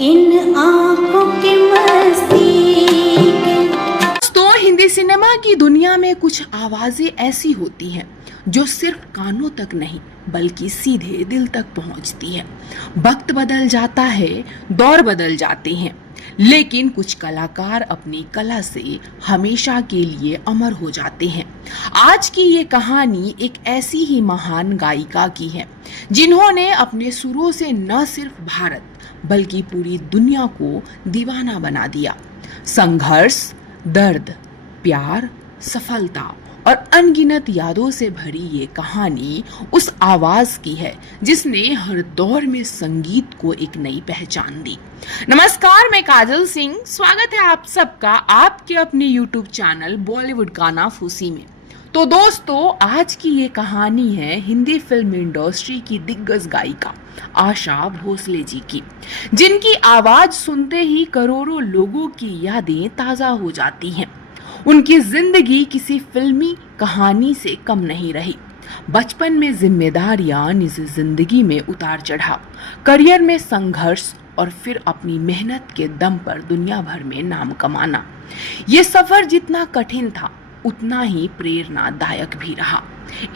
इन आँखों की मस्ती के। तो हिंदी सिनेमा की दुनिया में कुछ आवाजें ऐसी होती हैं जो सिर्फ कानों तक नहीं बल्कि सीधे दिल तक पहुंचती है। वक्त बदल जाता है, दौर बदल जाते हैं, लेकिन कुछ कलाकार अपनी कला से हमेशा के लिए अमर हो जाते हैं। आज की ये कहानी एक ऐसी ही महान गायिका की है जिन्होंने अपने सुरों से न सिर्फ भारत बल्कि पूरी दुनिया को दीवाना बना दिया। संघर्ष, दर्द, प्यार, सफलता और अनगिनत यादों से भरी ये कहानी उस आवाज की है जिसने हर दौर में संगीत को एक नई पहचान दी। नमस्कार, मैं काजल सिंह, स्वागत है आप सबका आपके अपने YouTube चैनल बॉलीवुड गाना फूसी में। तो दोस्तों, आज की ये कहानी है हिंदी फिल्म इंडस्ट्री की दिग्गज गायिका आशा भोसले जी की, जिनकी आवाज सुनते ही करोड़ों लोगों की यादें ताजा हो जाती हैं। उनकी जिंदगी किसी फिल्मी कहानी से कम नहीं रही। बचपन में जिम्मेदारियां, निजी जिंदगी में उतार चढ़ाव, करियर में संघर्ष और फिर अपनी मेहनत के दम पर दुनिया भर में नाम कमाना। ये सफर जितना कठिन था उतना ही प्रेरणादायक भी रहा।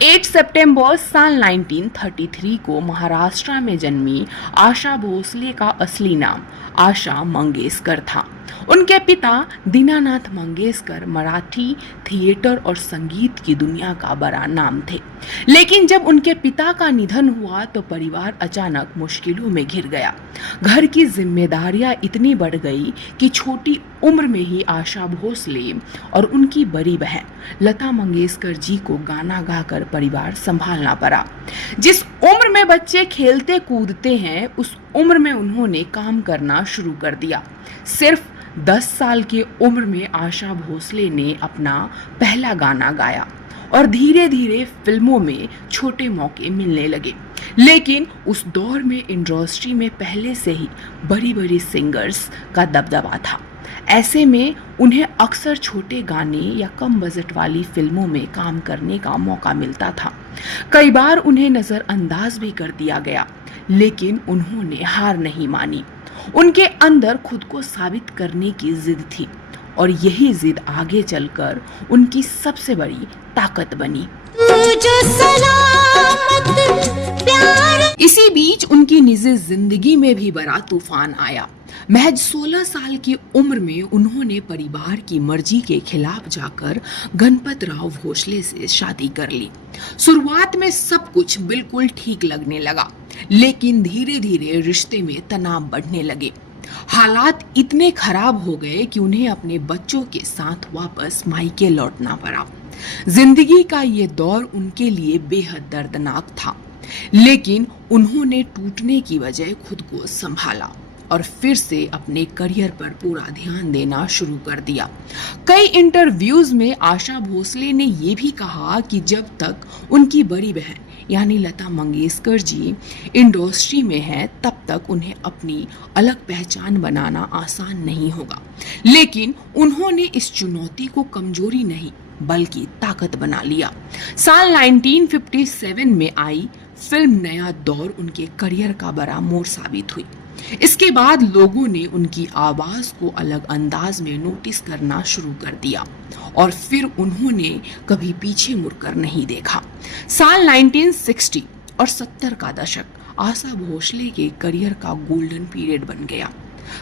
8 सितंबर साल 1933 को महाराष्ट्र में जन्मी आशा भोसले का असली नाम आशा मंगेशकर था। उनके पिता दीनानाथ मंगेशकर मराठी थिएटर और संगीत की दुनिया का बड़ा नाम थे, लेकिन जब उनके पिता का निधन हुआ तो परिवार अचानक मुश्किलों में घिर गया। घर की जिम्मेदारियां इतनी बढ़ गई कि छोटी उम्र में ही आशा भोसले और उनकी बड़ी बहन लता मंगेशकर जी को गाना गाकर परिवार संभालना पड़ा। जिस उम्र में बच्चे खेलते कूदते हैं उस उम्र में उन्होंने काम करना शुरू कर दिया। सिर्फ 10 साल की उम्र में आशा भोसले ने अपना पहला गाना गाया और धीरे धीरे फिल्मों में छोटे मौके मिलने लगे। लेकिन उस दौर में इंडस्ट्री में पहले से ही बड़ी बड़ी सिंगर्स का दबदबा था। ऐसे में उन्हें अक्सर छोटे गाने या कम बजट वाली फिल्मों में काम करने का मौका मिलता था। कई बार उन्हें नजरअंदाज भी कर दिया गया, लेकिन उन्होंने हार नहीं मानी। उनके अंदर खुद को साबित करने की जिद थी और यही जिद आगे चलकर उनकी सबसे बड़ी ताकत बनी। इसी बीच उनकी निजी जिंदगी में भी बड़ा तूफान आया। महज 16 साल की उम्र में उन्होंने परिवार की मर्जी के खिलाफ जाकर गणपत राव भोसले से शादी कर ली। शुरुआत में सब कुछ बिल्कुल ठीक लगने लगा, लेकिन धीरे धीरे रिश्ते में तनाव बढ़ने लगे। हालात इतने खराब हो गए कि उन्हें अपने बच्चों के साथ वापस मायके लौटना पड़ा। जिंदगी का ये दौर उनके लिए बेहद दर्दनाक था, लेकिन उन्होंने टूटने की बजाय खुद को संभाला और फिर से अपने करियर पर पूरा ध्यान देना शुरू कर दिया। कई इंटरव्यूज में आशा भोसले ने ये भी कहा कि जब तक उनकी बड़ी बहन यानी लता मंगेशकर जी इंडस्ट्री में है तब तक उन्हें अपनी अलग पहचान बनाना आसान नहीं होगा, लेकिन उन्होंने इस चुनौती को कमजोरी नहीं बल्कि ताकत बना लिया। साल 1957 में आई फिल्म नया दौर उनके करियर का बड़ा मोड़ साबित हुई। इसके बाद लोगों ने उनकी आवाज को अलग अंदाज में नोटिस करना शुरू कर दिया और फिर उन्होंने कभी पीछे मुड़कर नहीं देखा। साल 1960 और 70 का दशक आशा भोसले के करियर का गोल्डन पीरियड बन गया।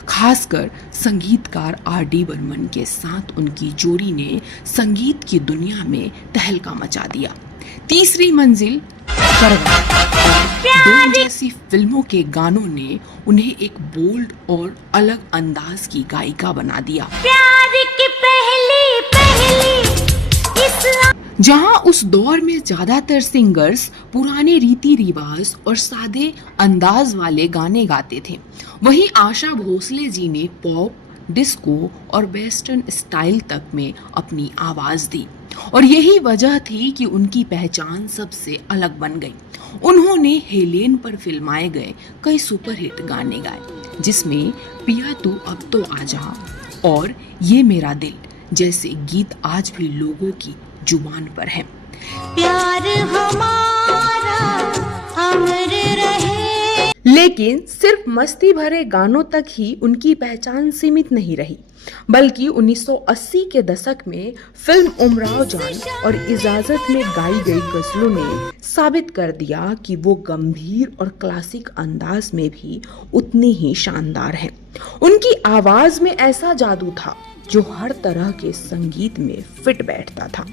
खासकर संगीतकार R.D. बर्मन के साथ उनकी जोड़ी ने संगीत की दुनिया में तहलका मचा दिया। तीसरी मंजिल, डोम जैसी फिल्मों के गानों ने उन्हें एक बोल्ड और अलग अंदाज की गायिका बना दिया। जहां उस दौर में ज्यादातर सिंगर्स पुराने रीति रिवाज और सादे अंदाज वाले गाने गाते थे, वहीं आशा भोसले जी ने पॉप, डिस्को और वेस्टर्न स्टाइल तक में अपनी आवाज दी और यही वजह थी कि उनकी पहचान सबसे अलग बन गई। उन्होंने हेलेन पर फिल्माए गए कई सुपरहिट गाने गाए, जिसमें पिया तू अब तो आजा और ये मेरा दिल जैसे गीत आज भी लोगों की जुबान पर हैं। प्यार हमारा अमर रहे। लेकिन सिर्फ मस्ती भरे गानों तक ही उनकी पहचान सीमित नहीं रही, बल्कि 1980 के दशक में फिल्म उमराव जान और इजाजत में गाई गई गजलों ने साबित कर दिया कि वो गंभीर और क्लासिक अंदाज में भी उतनी ही शानदार हैं। उनकी आवाज में ऐसा जादू था जो हर तरह के संगीत में फिट बैठता था।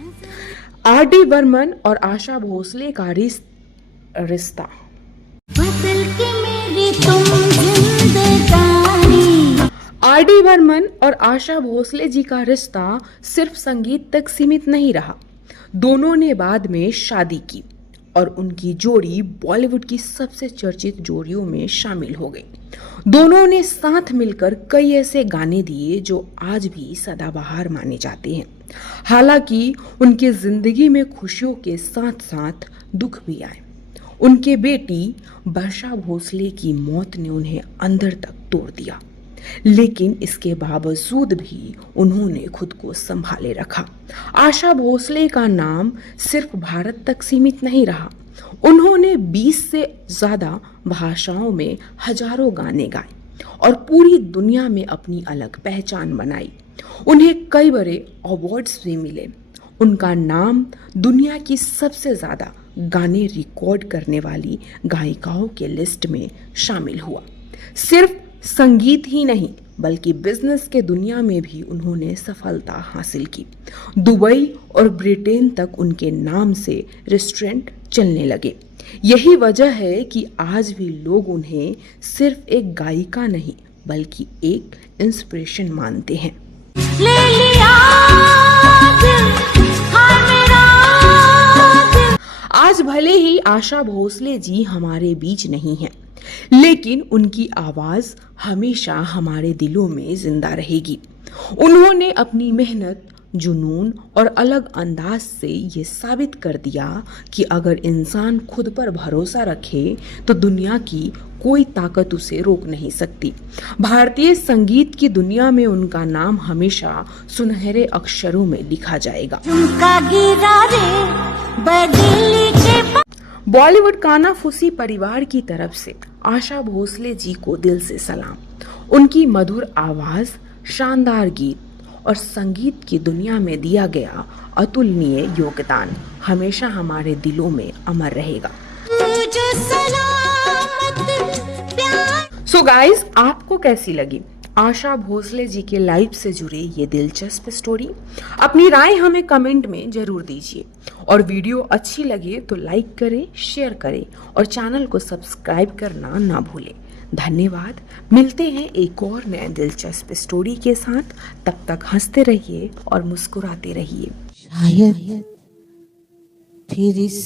आर.डी. बर्मन और आशा भोसले का रिश्ता बदल के मेरी तुम जिंदगानी। आर.डी. बर्मन और आशा भोसले जी का रिश्ता सिर्फ संगीत तक सीमित नहीं रहा। दोनों ने बाद में शादी की और उनकी जोड़ी बॉलीवुड की सबसे चर्चित जोड़ियों में शामिल हो गई। दोनों ने साथ मिलकर कई ऐसे गाने दिए जो आज भी सदाबहार माने जाते हैं। हालांकि उनके जिंदगी में खुशियों के साथ साथ दुख भी आए। उनके बेटी वर्षा भोसले की मौत ने उन्हें अंदर तक तोड़ दिया, लेकिन इसके बावजूद भी उन्होंने खुद को संभाले रखा। आशा भोसले का नाम सिर्फ भारत तक सीमित नहीं रहा। उन्होंने 20 से ज्यादा भाषाओं में हजारों गाने गाए और पूरी दुनिया में अपनी अलग पहचान बनाई। उन्हें कई बड़े अवार्ड्स भी मिले। उनका नाम दुनिया की सबसे ज्यादा गाने रिकॉर्ड करने वाली गायिकाओं के लिस्ट में शामिल हुआ। सिर्फ संगीत ही नहीं बल्कि बिजनेस के दुनिया में भी उन्होंने सफलता हासिल की। दुबई और ब्रिटेन तक उनके नाम से रेस्टोरेंट चलने लगे। यही वजह है कि आज भी लोग उन्हें सिर्फ एक गायिका नहीं बल्कि एक इंस्पिरेशन मानते हैं। ले लिया दिल, हाय मेरा दिल। आज भले ही आशा भोसले जी हमारे बीच नहीं हैं, लेकिन उनकी आवाज हमेशा हमारे दिलों में जिंदा रहेगी। उन्होंने अपनी मेहनत, जुनून और अलग अंदाज से ये साबित कर दिया कि अगर इंसान खुद पर भरोसा रखे तो दुनिया की कोई ताकत उसे रोक नहीं सकती। भारतीय संगीत की दुनिया में उनका नाम हमेशा सुनहरे अक्षरों में लिखा जाएगा। झुमका गिरा रे बदली के बॉलीवुड कानाफूसी परिवार की तरफ से आशा भोसले जी को दिल से सलाम। उनकी मधुर आवाज, शानदार गीत और संगीत की दुनिया में दिया गया अतुलनीय योगदान हमेशा हमारे दिलों में अमर रहेगा। तुझे सलामत प्यार। सो गाइस, आपको कैसी लगी आशा भोसले जी के लाइफ से जुड़े ये दिलचस्प स्टोरी? अपनी राय हमें कमेंट में जरूर दीजिए और वीडियो अच्छी लगे तो लाइक करें, शेयर करें और चैनल को सब्सक्राइब करना ना भूलें। धन्यवाद। मिलते हैं एक और नए दिलचस्प स्टोरी के साथ। तब तक हंसते रहिए और मुस्कुराते रहिए। शायद फिर इस